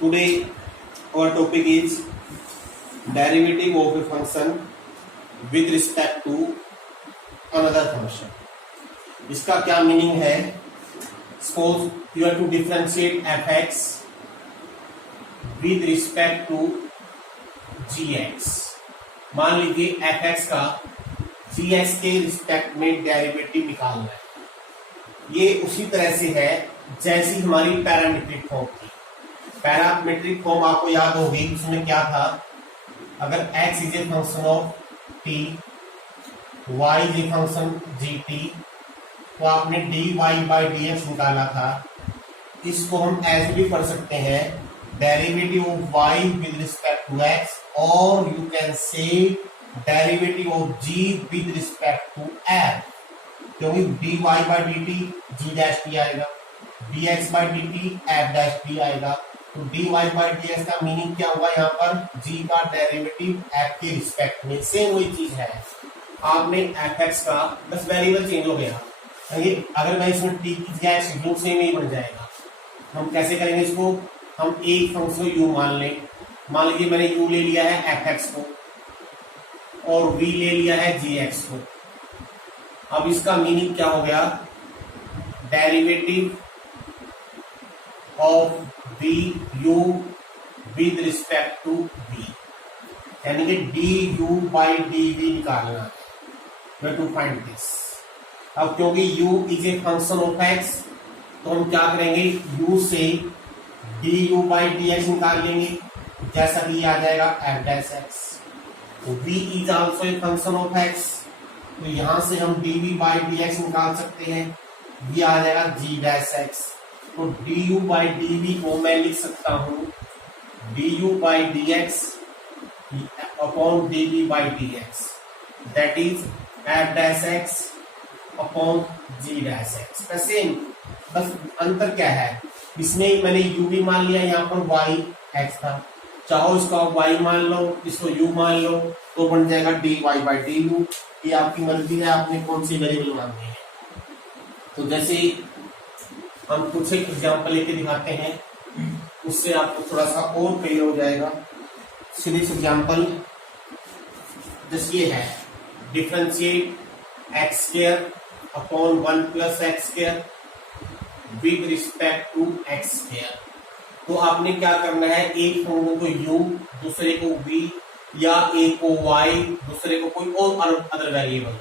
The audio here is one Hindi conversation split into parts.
Today our topic is derivative of a function with respect to another function. इसका क्या मीनिंग है? Suppose you have to differentiate fx with respect to gx. मान लीजिए fx का gx के रिस्पेक्ट में डेरिवेटिव निकालना है. ये उसी तरह से है जैसी हमारी पैरामीट्रिक फॉर्म थी. पैरामीट्रिक फॉर्म आपको याद होगी, उसमें क्या था? अगर x is a function of t, y is a function gt, तो आपने dy बाई dx निकाला था. इसको हम ऐसे भी पढ़ सकते हैं, derivative of y with respect to x, और you can say derivative of g with respect to f, क्योंकि dy by dt g dash t आएगा, dx by dt f dash t आएगा. तो dy बाई dx का मीनिंग क्या हुआ? यहाँ पर g का डेरिवेटिव f के रिस्पेक्ट में. सेम वही चीज है, आपने fx का बस वेरिएबल चेंज हो गया. अगर मैं इसमें t की जगह शेड्यूल सेम ही बन जाएगा. हम कैसे करेंगे इसको? हम एक फंक्शन को u मान लें. मान लीजिए मैंने u ले लिया है fx को और v ले लिया है gx को. अब इसका मीनिंग क्या हो गया? Derivative of v u with respect to v, यानी कि du बाई dv निकालना है. Way to find this. अब क्योंकि u is a function of x, तो हम क्या करेंगे? u से du बाई dx निकाल लेंगे, जैसा कि आ जाएगा f डैश x. तो v is also a function of x, तो यहां से हम dv बाई dx निकाल सकते हैं. ये आ जाएगा g डैश x. तो du बाई dv को मैं लिख सकता हूं du by dx upon dv by dx, that is f dash x upon g dash x. Same, बस अंतर क्या है? इसमें मैंने u भी मान लिया, यहाँ पर y x था. चाहो इसको y मान लो, इसको u मान लो, तो बन जाएगा dy बाई du. ये आपकी मर्जी है, आपने कौन सी वेरिएबल माननी है. तो जैसे हम कुछ एक एग्जाम्पल लेके दिखाते हैं, उससे आपको थोड़ा सा और क्लियर हो जाएगा. सीरीज एग्जाम्पल जैसे ये है, differentiate x square upon 1 plus x square with respect to x square. तो आपने क्या करना है? एक फंक्शन को u, दूसरे को v, या एक को y, दूसरे को कोई और अदर वेरिएबल.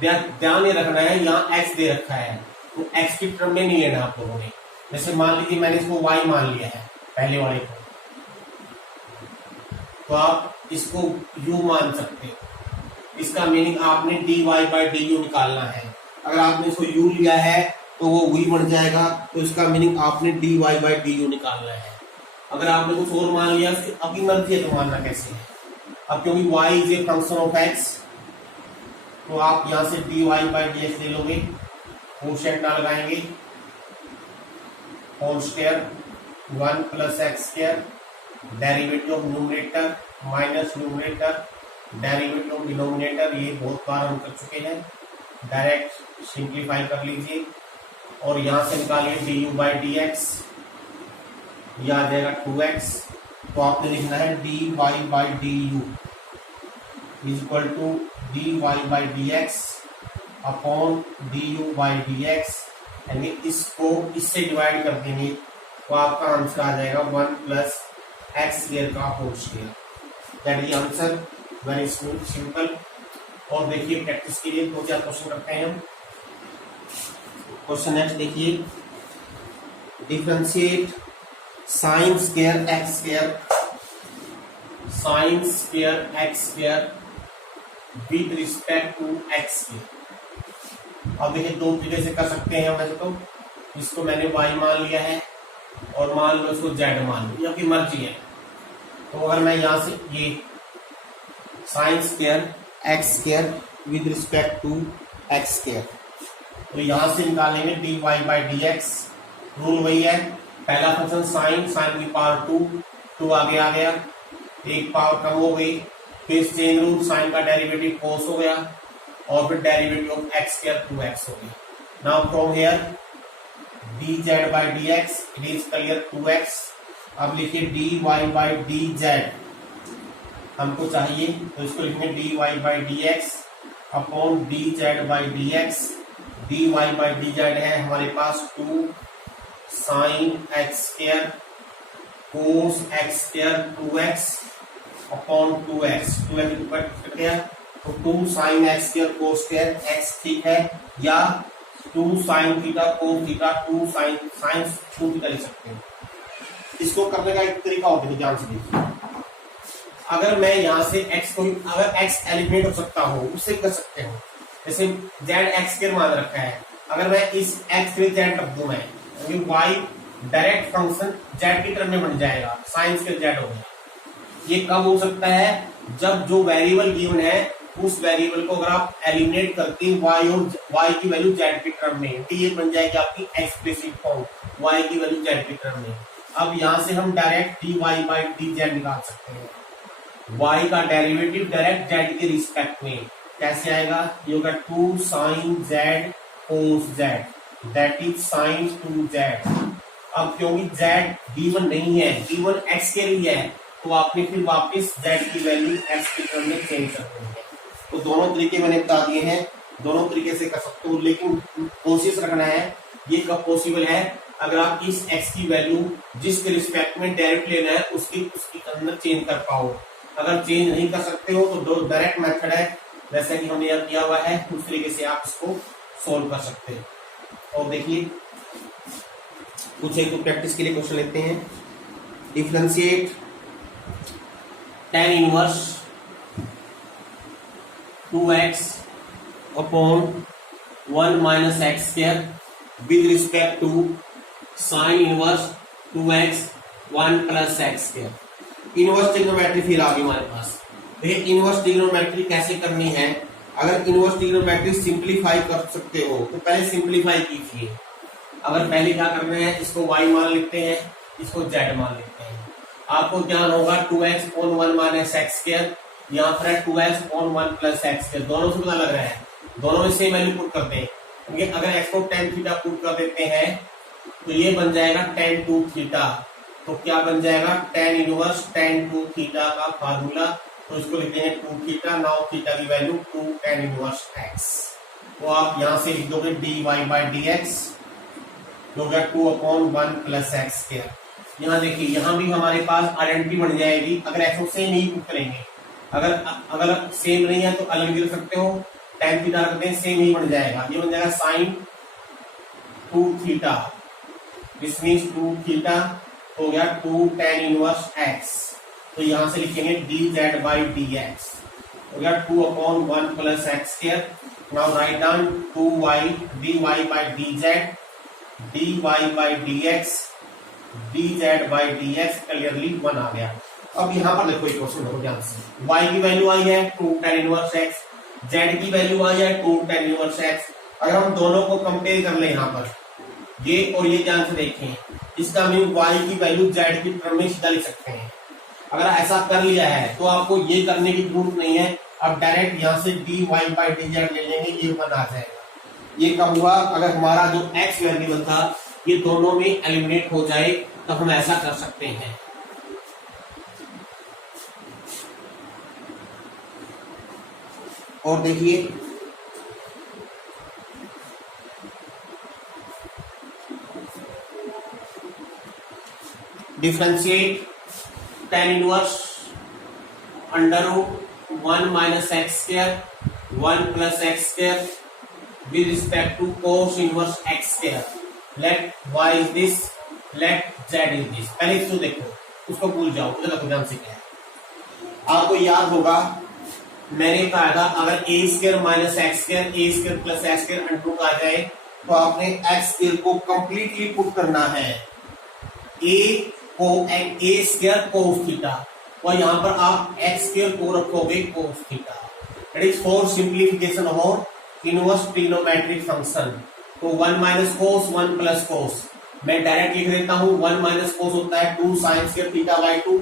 ध्यान ये रखना है, यहाँ x दे रखा है, तो x की टर्म में नहीं लेना आप लोगों ने. जैसे मान लीजिए मैंने इसको y मान लिया है पहले वाले को, तो आप इसको u मान सकते हो. इसका मीनिंग आपने dy बाई du निकालना है. अगर आपने इसको u लिया है तो वो v बन जाएगा, तो इसका मीनिंग आपने dy बाई du निकालना है. अगर आपने कुछ और मान लिया, अपनी मर्जी है तो मानना कैसे है. अब क्योंकि y is a function of x, तो आप यहां से dy बाई dx ले लोगे, कोशेंट ना लगाएंगे, whole square 1 plus x square, derivative of numerator minus numerator, derivative of denominator. ये बहुत बार हम कर चुके हैं, डायरेक्ट सिंप्लीफाई कर लीजिए और यहां से निकालिए du बाई dx, यह आ जाएगा 2x. तो आपने लिखना है dy by du is equal to dy by dx upon du by dx, यानी इसको इससे डिवाइड कर देंगे तो आपका आंसर आ जाएगा 1 प्लस एक्स स्क्वायर का whole square. That is answer. Very simple. और देखिए प्रैक्टिस के लिए 2-4 क्वेश्चन करते हैं हम. क्वेश्चन नेक्स्ट देखिए, differentiate sine square x square, sine square x square with respect to x square. अब देखिए दो तरीके से कर सकते हैं. वैसे तो इसको मैंने y मान लिया है और मान लो इसको z मान लो, आपकी मर्जी है. तो अगर मैं यहां से ये sine square x square with respect to x square, तो यहां से निकालेंगे dy बाई dx. रूल वही है, पहला फंक्शन साइन, साइन की पावर 2 आगे आ गया, एक पावर कम हो गई, फिर चेन रूल, साइन का डेरिवेटिव कोस हो गया, और फिर derivative of x square 2x हो गया. Now from here dz by dx, it is clear 2x. अब लिखिए d y by d z हमको चाहिए, तो इसको लिखेंगे d y by d x upon d z by d x. D y by d z है हमारे पास 2 sine x square cos x square 2x upon 2x 2x क्या, तो 2 sine x square cos square x ठीक है, या 2 sine theta cos theta 2 sine 2 theta लिख सकते हैं। इसको करने का एक तरीका और देखिए, ध्यान से देखिए। अगर मैं यहां से x को, अगर x एलिमिनेट हो सकता हो उससे कर सकते हो, जैसे z x स्क्वायर मान रखा है, अगर मैं इस x के z रख दूं मैं, क्योंकि y डायरेक्ट फंक्शन z की टर्म में बन जाएगा, साइन स्क्वायर z हो गया। ये कब हो सकता है, जब जो वेरिएबल गिवन है उस वेरिएबल को अगर आप एलिमिनेट करके y और y की वैल्यू z की टर्म में, तो ये बन जाएगी आपकी एक्सप्रेसिव फॉर्म, y की वैल्यू z की टर्म में। अब यहां से हम डायरेक्ट dy बाई dz निकाल सकते हैं, y का डेरिवेटिव डायरेक्ट z के रिस्पेक्ट में कैसे आएगा, ये होगा 2 sine z cos z that is sine 2z। अब क्योंकि z d1 नहीं है, d1 x के लिए है, तो आपने फिर वापस z की वैल्यू x की टर्म में चेंज करनी है। तो दोनों तरीके मैंने बता दिए हैं, दोनों तरीके से कर सकते हो, लेकिन कोशिश रखना है ये कब पॉसिबल है, अगर आप इस x की वैल्यू जिसके रिस्पेक्ट में डायरेक्ट लेना है उसकी अंदर चेंज कर पाओ। अगर चेंज नहीं कर सकते हो तो डायरेक्ट मेथड है, जैसा कि हमने यहाँ किया हुआ है, उस तरीके से आप इसको सोल्व कर सकते हैं। और देखिए कुछ एक तो प्रैक्टिस के लिए क्वेश्चन लेते हैं। Differentiate tan inverse 2x upon 1 minus x square with respect to sine inverse 2x 1 plus x square. Inverse trigonometry फिर आ गई हमारे पास। देखिए इनवर्स ट्रिग्नोमेट्री कैसे करनी है, अगर इनवर्स ट्रिग्नोमेट्री सिंप्लीफाई कर सकते हो तो पहले सिंप्लीफाई कीजिए। अगर पहले क्या करना है, इसको y मान लेते हैं, इसको z मान लेते हैं। आपको ज्ञान होगा 2x upon 1 minus x square, यहाँ पर है 2x upon 1 plus x square, दोनों से पता लग रहा है, दोनों में सेम वैल्यू पुट करते हैं। क्योंकि अगर x को tan थीटा पुट कर देते हैं तो ये बन जाएगा tan 2 थीटा, तो क्या बन जाएगा tan इनवर्स tan 2 थीटा का फार्मूला, तो इसको लिखते हैं 2 थीटा। नाउ थीटा की वैल्यू 2 tan इनवर्स x, तो आप यहाँ से लिख दोगे dy बाई dx जो होगा 2 अपॉन 1 प्लस एक्स स्क्वायर। यहाँ देखिए यहाँ भी हमारे पास आइडेंटिटी बन जाएगी, अगर एक्स को सेम ही पुट करेंगे, अगर सेम नहीं है तो अलग भी रख सकते हो, tan थीटा रखते हैं सेम ही बन जाएगा, ये बन जाएगा sine 2 theta, this means 2 theta हो गया 2 tan इनवर्स x, तो यहाँ से लिखेंगे dz बाई dx हो गया 2 upon 1 plus x square. Now write down 2y dy by dz dy by dx dz by dx clearly 1 आ गया। अब यहाँ पर देखो एक क्वेश्चन देखो ध्यान से, y की वैल्यू आई है 2 tan इनवर्स x, z की वैल्यू आई है 2 tan इनवर्स x। अगर हम दोनों को कंपेयर कर ले यहाँ पर ये और ये ध्यान से देखें, इसका मीन y की वैल्यू z की टर्म में सीधा लिख सकते हैं। अगर ऐसा कर लिया है तो आपको ये करने की जरूरत नहीं है, अब डायरेक्ट यहाँ से dy बाई dz ले लेंगे, ये 1 आ जाएगा। ये कब हुआ, अगर हमारा जो x वेरिएबल था ये दोनों में एलिमिनेट हो जाए तो हम ऐसा कर सकते हैं। और देखिए differentiate tan inverse under root 1 minus x square 1 plus x square with respect to cos inverse x square, let y is this, let z is this। पहले इसको देखो, उसको भूल जाओ, उधर देखो ध्यान से क्या है। आपको याद होगा मैंने कहा था अगर a square minus x square a square plus x square under root आ जाए तो आपने एक्स स्क्वायर को कंप्लीटली पुट करना है a को a स्क्वायर कोस थीटा, और यहाँ पर आप x स्क्वायर को रखोगे cos theta. That is for simplification of inverse trigonometric function. तो 1 माइनस कोस 1 प्लस कोस मैं डायरेक्ट लिख देता हूँ, 1 माइनस कोस होता है 2 sine square theta by 2,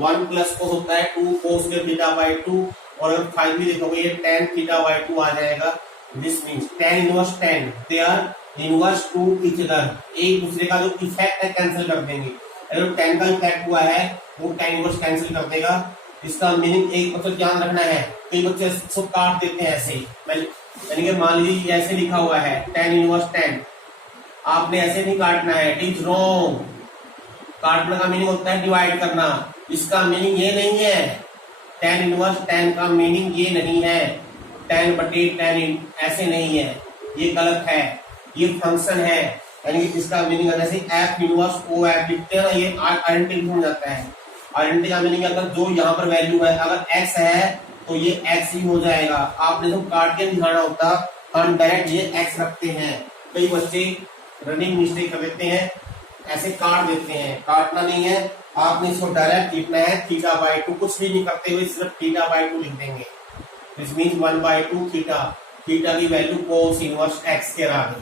1 plus कोस होता है 2 कोस स्क्वायर थीटा बाई 2, और अगर फाइनली देखोगे ये tan थीटा बाई 2 आ जाएगा। This means tan inverse tan they are inverse two each other, एक दूसरे का जो इफेक्ट है कैंसिल कर देंगे। अगर 10 का इम्पैक्ट हुआ है वो tan इनवर्स कैंसिल कर देगा। इसका मीनिंग एक मतलब ध्यान रखना है, कई बच्चे सब काट देते हैं ऐसे, यानी कि मान लीजिए ऐसे लिखा हुआ है tan इनवर्स 10, आपने ऐसे नहीं काटना है, इट इज रॉन्ग। काटने का मीनिंग होता है डिवाइड करना, इसका मीनिंग ये नहीं है। tan इनवर्स 10 का मीनिंग ये नहीं है 10 बटे 10 ऐसे नहीं है, ये गलत है, ये फंक्शन है। यानी कि इसका मीनिंग जैसे एफ इनवर्स ओ एफ लिखते हैं ना, ये आइडेंटिटी हो जाता है। आइडेंटिटी का मीनिंग अगर जो यहाँ पर वैल्यू है अगर एक्स है तो ये एक्स ही हो जाएगा। आपने तो काट के दिखाना होता, हम डायरेक्ट ये एक्स रखते हैं। कई बच्चे रनिंग मिस्टेक कर देते हैं, ऐसे काट देते हैं, काटना नहीं है, आपने इसको डायरेक्ट लिखना है थीटा बाई 2, कुछ भी नहीं करते हुए सिर्फ थीटा बाई 2 लिख देंगे। दिस मीन्स 1/2 थीटा, थीटा की वैल्यू कोस इनवर्स एक्स के बराबर।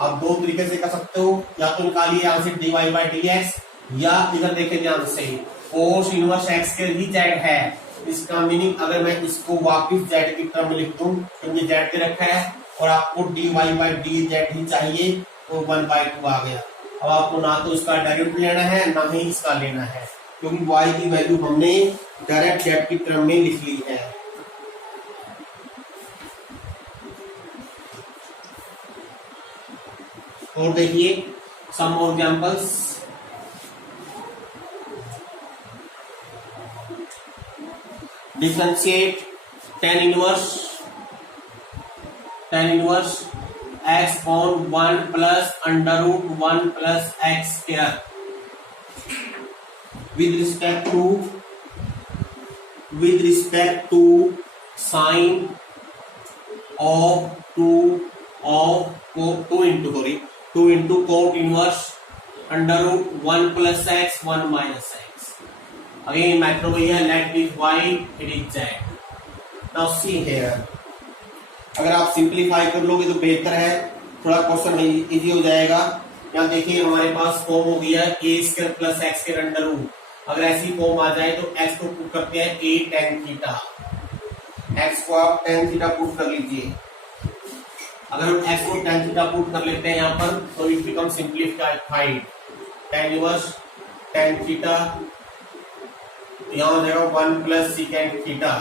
आप दो तरीके से कर सकते हो, या तो निकालिए यहाँ से dy बाई डी एक्स, या इधर देखिए ध्यान से कोस इनवर्स एक्स के ही जेड है। इसका मीनिंग अगर मैं इसको वापिस जेड की टर्म में लिख दूं, क्योंकि जेड के रखा है और आपको dy बाई डी जेड ही चाहिए, तो 1/2 आ गया। अब आपको ना तो इसका डेरिवेटिव लेना है ना ही इसका लेना है, क्योंकि y की वैल्यू हमने डायरेक्ट जेड की टर्म में लिख ली है। और देखिए some more examples. Differentiate tan inverse x upon 1 plus under root 1 plus x square with respect to sine of 2 into cot inverse under root 1 plus x 1 minus x. Again macro here, let it y, it is z. Now see here, अगर आप सिंप्लीफाई कर लोगे तो बेहतर है, थोड़ा क्वेश्चन इजी हो जाएगा। यहाँ देखिए हमारे पास फॉर्म हो गया a square plus x square under root. अगर ऐसी फॉर्म आ जाए तो x को पुट करते हैं a tan थीटा, x को आप tan थीटा पुट कर लीजिए। अगर हम x को tan थीटा पुट कर लेते हैं यहाँ पर तो it become simplified tan inverse tan theta, यहाँ हो जाएगा 1 प्लस सेकेंड थीटा,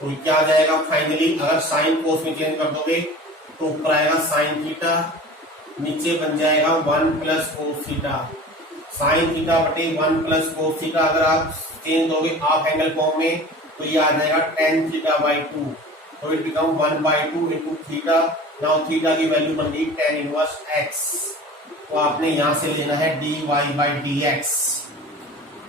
तो क्या आ जाएगा फाइनली। अगर साइन कोस में चेंज कर दोगे तो ऊपर आएगा साइन थीटा, नीचे बन जाएगा 1 plus cos theta. Sine theta बटे 1 प्लस कोस थीटा अगर आप चेंज दोगे हाफ एंगल फॉर्म में तो ये आ जाएगा tan थीटा बाई 2, तो it become 1/2 into theta. Now theta की वैल्यू बन गई tan इनवर्स x, तो आपने यहां से लेना है dy by d x,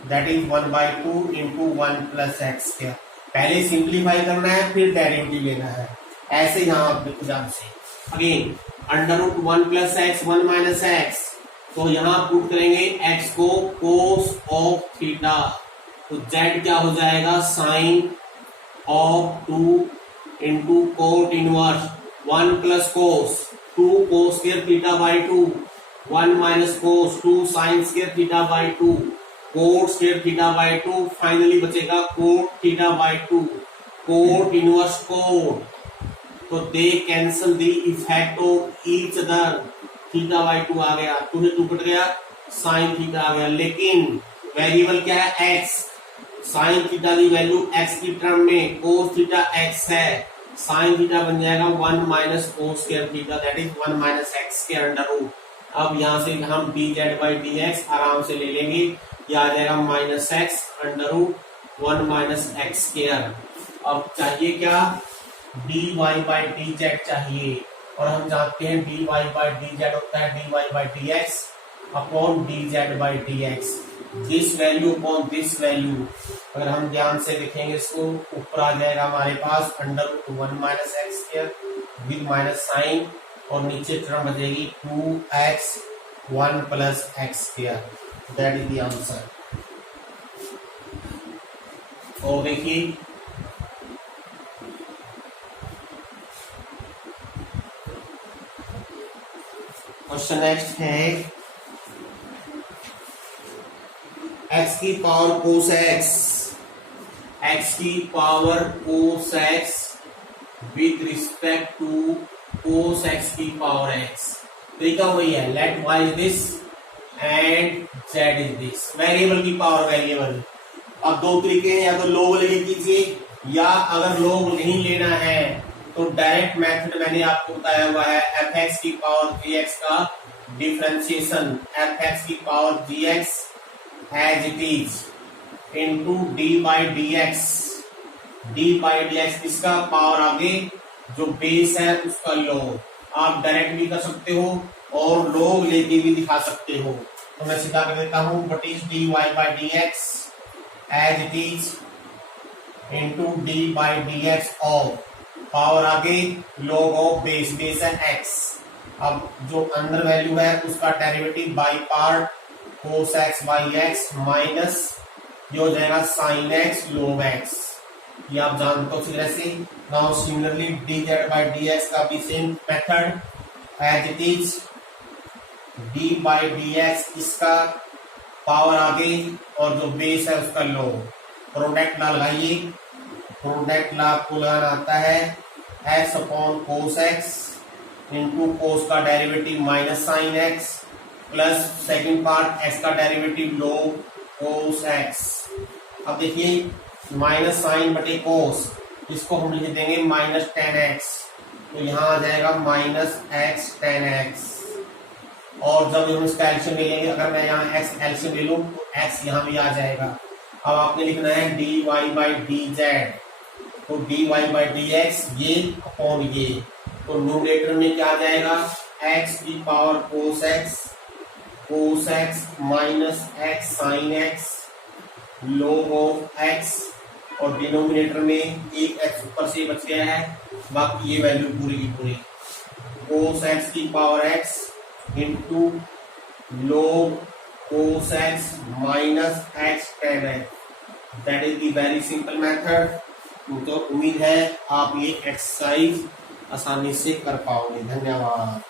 that is 1/2 into 1 plus x square. पहले सिंप्लीफाई करना है फिर डेरिवेटिव लेना है, ऐसे यहाँ ध्यान से। Again under root 1 plus x 1 minus x, तो यहाँ पुट करेंगे x को कोस ऑफ थीटा, तो z क्या हो जाएगा sine of 2 into cot inverse 1 plus cos 2 cos square theta by 2, 1 minus cos 2 sine square theta by 2, cot square theta by 2, finally बचेगा cot theta by 2, cot inverse cot, तो they cancel the effect of each other. Theta by 2 आ गया, 2 से 2 कट गया, साइन थीटा आ गया, लेकिन वेरिएबल क्या है x, साइन थीटा की वैल्यू x की टर्म में कोस थीटा x है, साइन थीटा बन जाएगा 1 minus cos square theta, that is 1 minus x square under root. अब यहाँ से हम dz बाई डी एक्स आराम से ले लेंगे, यह आ जाएगा minus x under root 1 minus x square. अब चाहिए क्या, dy बाई डी जेड चाहिए, और हम जानते हैं dy बाई डी जेड होता है dy by d x upon dz by d x, this value upon this value. अगर हम ध्यान से देखेंगे इसको, ऊपर आ जाएगा हमारे पास under root 1 minus x square with minus sine, और नीचे टर्म बचेगी 2x 1 plus x square, that is the answer. और देखिए क्वेश्चन नेक्स्ट है x की पावर कोस x, x की power cos x with respect to cos x की पावर x। तरीका वही है, let y is this and z is this. Variable की पावर वेरिएबल। अब दो तरीके हैं, या तो लोग लेके कीजिए, या अगर लोग नहीं लेना है तो डायरेक्ट मेथड मैंने आपको बताया हुआ है, एफ एक्स की पावर जी एक्स का डिफरेंशिएशन, एफ एक्स की power g x as it is into d by d x. D by d x इसका पावर आगे जो बेस है उसका लोग। आप डायरेक्ट भी कर सकते हो और लोग लेके भी दिखा सकते हो। तो मैं सीधा कर देता हूं, what is d y by d x as it is into d by d x of power आगे लॉग ऑफ बेस, बेस है एक्स। अब जो अंदर वैल्यू है उसका derivative by part cos x by x minus ये हो जाएगा साइन एक्स लॉग एक्स। ये आप जानते हो अच्छी तरह से। Now similarly d z by d x का भी same method as it is d by d x, इसका पावर आगे और जो बेस है उसका लॉग। प्रोडक्ट लॉ लगाइए, प्रोडक्ट लॉ आपको लगाना आता है x upon cos x into cos का derivative minus sine x plus second part x का डेरिवेटिव लॉग कोस एक्स। अब देखिए माइनस साइन बटे कोस, इसको हम लिख देंगे माइनस टेन एक्स, तो यहाँ आ जाएगा माइनस एक्स टेन एक्स। और जब हम इसका एल्शियम ले लेंगे, अगर मैं यहाँ एक्स एल्शियम ले लूँ तो एक्स यहाँ भी आ जाएगा। अब आपने लिखना है d y by d z, तो d y by d x ये अपॉन ये, तो न्यूमरेटर में क्या आ जाएगा एक्स की power cos x minus x sine x log of x, और डिनोमिनेटर में एक एक्स ऊपर से बच गया है, बाकी ये वैल्यू पूरी की पूरी कोस एक्स की power x into log cos x minus x ten x. That is the very simple method. तो उम्मीद है आप ये एक्सरसाइज आसानी से कर पाओगे। धन्यवाद।